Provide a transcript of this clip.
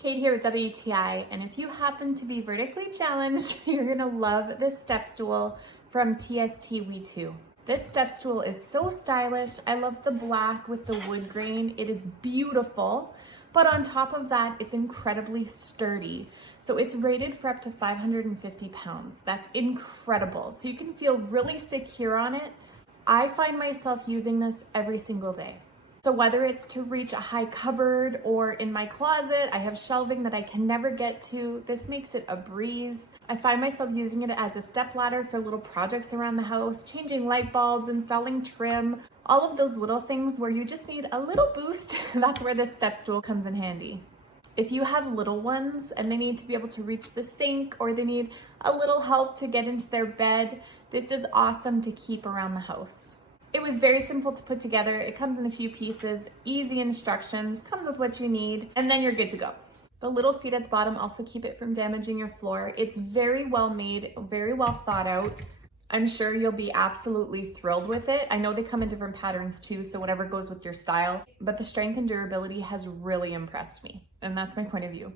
Kate here with WTI, and if you happen to be vertically challenged, you're gonna love this step stool from TSTWETO. This step stool is so stylish. I love the black with the wood grain. It is beautiful, but on top of that, it's incredibly sturdy. So it's rated for up to 550 pounds. That's incredible. So you can feel really secure on it. I find myself using this every single day. So whether it's to reach a high cupboard or in my closet, I have shelving that I can never get to. This makes it a breeze. I find myself using it as a step ladder for little projects around the house, changing light bulbs, installing trim, all of those little things where you just need a little boost. That's where this step stool comes in handy. If you have little ones and they need to be able to reach the sink or they need a little help to get into their bed, this is awesome to keep around the house. It was very simple to put together. It comes in a few pieces, easy instructions, comes with what you need, and then you're good to go. The little feet at the bottom also keep it from damaging your floor. It's very well made, very well thought out. I'm sure you'll be absolutely thrilled with it. I know they come in different patterns too, so whatever goes with your style, but the strength and durability has really impressed me, and that's my point of view.